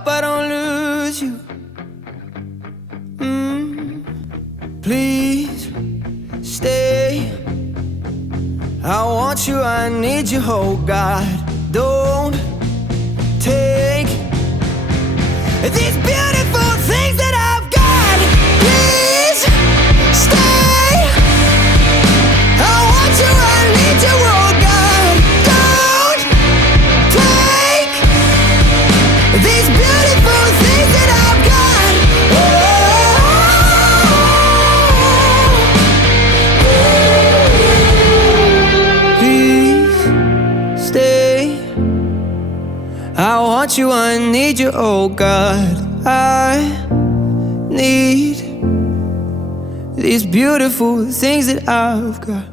hope I don't lose you. Please stay. I want you, I need you, oh God. Don't take these beautiful things that I've got. Please stay. I want you, I need you, oh God. Don't take these beautiful things that I've got. Please stay. I want you, I need you, oh God. I need these beautiful things that I've got.